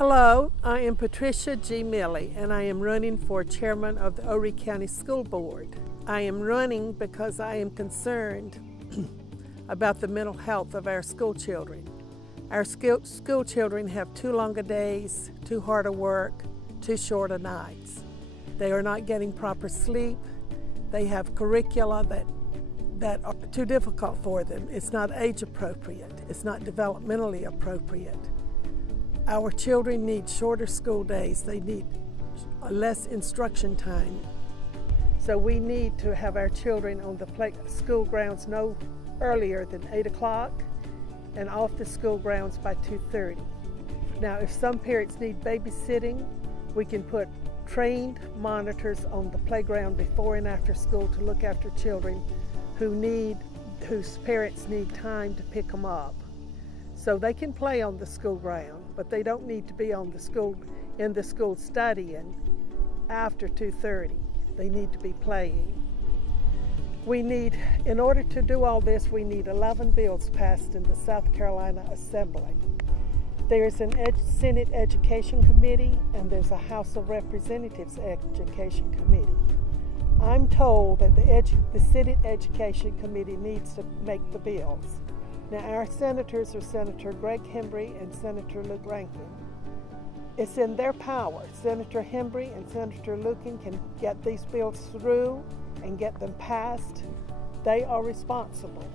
Hello, I am Patricia Milley, and I am running for chairman of the Horry County School Board. I am running because I am concerned about the mental health of our school children. Our school children have too long a days, too hard a work, too short a nights. They are not getting proper sleep. They have curricula that are too difficult for them. It's not age appropriate. It's not developmentally appropriate. Our children need shorter school days. They need less instruction time. So we need to have our children on the school grounds no earlier than 8 o'clock and off the school grounds by 2:30. Now, if some parents need babysitting, we can put trained monitors on the playground before and after school to look after children whose parents need time to pick them up. So they can play on the school ground, but they don't need to be in the school studying after 2:30. They need to be playing. In order to do all this, we need 11 bills passed in the South Carolina Assembly. There's an Senate Education Committee and there's a House of Representatives Education Committee. I'm told that the Senate Education Committee needs to make the bills. Now, our senators are Senator Greg Hembry and Senator Luke Rankin. It's in their power. Senator Hembry and Senator Lukin can get these bills through and get them passed. They are responsible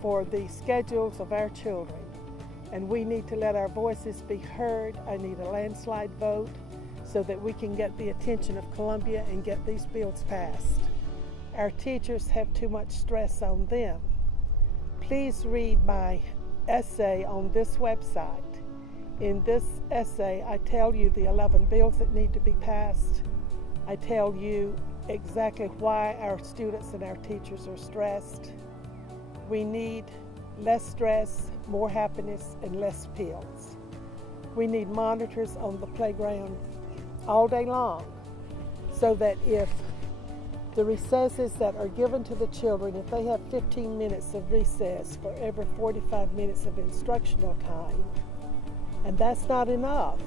for the schedules of our children, and we need to let our voices be heard. I need a landslide vote so that we can get the attention of Columbia and get these bills passed. Our teachers have too much stress on them. Please read my essay on this website. In this essay, I tell you the 11 bills that need to be passed. I tell you exactly why our students and our teachers are stressed. We need less stress, more happiness, and less pills. We need monitors on the playground all day long so that if the recesses that are given to the children, if they have 15 minutes of recess for every 45 minutes of instructional time, and that's not enough.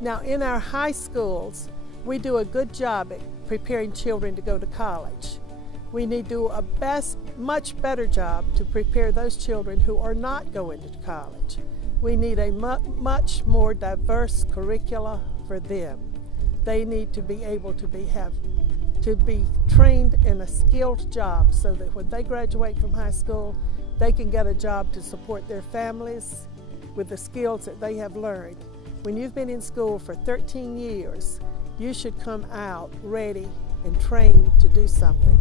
Now, in our high schools, we do a good job at preparing children to go to college. We need to do a much better job to prepare those children who are not going to college. We need a much more diverse curricula for them. They need to be able to be trained in a skilled job so that when they graduate from high school, they can get a job to support their families with the skills that they have learned. When you've been in school for 13 years, you should come out ready and trained to do something.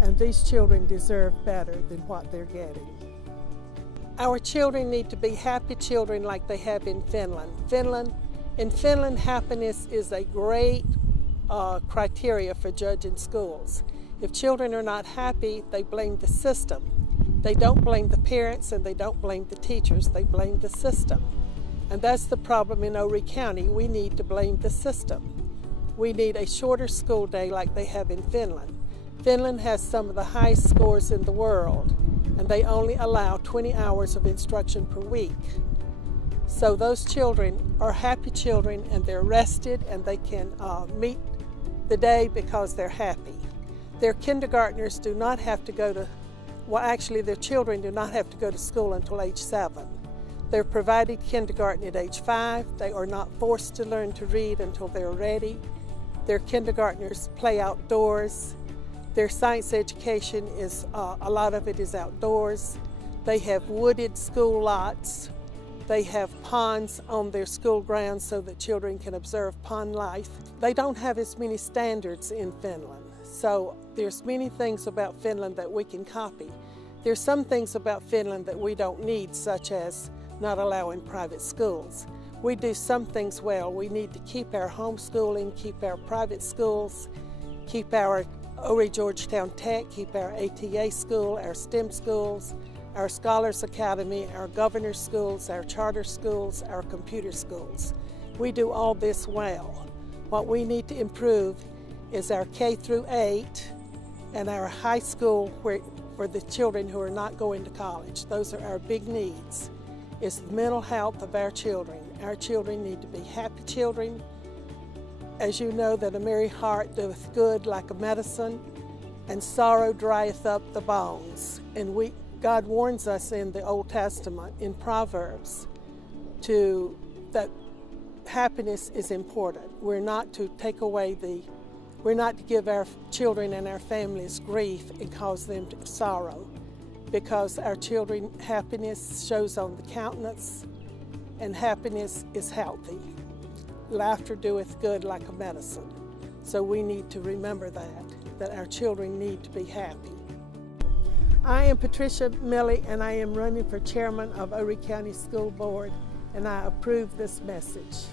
And these children deserve better than what they're getting. Our children need to be happy children like they have in Finland. In Finland, happiness is a great criteria for judging schools. If children are not happy, they blame the system. They don't blame the parents and they don't blame the teachers, they blame the system. And that's the problem in Horry County. We need to blame the system. We need a shorter school day like they have in Finland. Finland has some of the highest scores in the world, and they only allow 20 hours of instruction per week. So those children are happy children and they're rested and they can meet the day because they're happy. Their kindergartners do not have to go to, their children do not have to go to school until age 7. They're provided kindergarten at age 5. They are not forced to learn to read until they're ready. Their kindergartners play outdoors. Their science education a lot of it is outdoors. They have wooded school lots. They have ponds on their school grounds so that children can observe pond life. They don't have as many standards in Finland. So there's many things about Finland that we can copy. There's some things about Finland that we don't need, such as not allowing private schools. We do some things well. We need to keep our homeschooling, keep our private schools, keep our Horry Georgetown Tech, keep our ATA school, our STEM schools, our Scholars Academy, our governor's schools, our charter schools, our computer schools. We do all this well. What we need to improve is our K through 8 and our high school for the children who are not going to college. Those are our big needs. is the mental health of our children. Our children need to be happy children. As you know, that a merry heart doeth good like a medicine, and sorrow drieth up the bones. And God warns us in the Old Testament, in Proverbs, that happiness is important. We're not to give our children and our families grief and cause them sorrow, because our children, happiness shows on the countenance, and happiness is healthy. Laughter doeth good like a medicine. So we need to remember that our children need to be happy. I am Patricia Milley, and I am running for chairman of Horry County School Board, and I approve this message.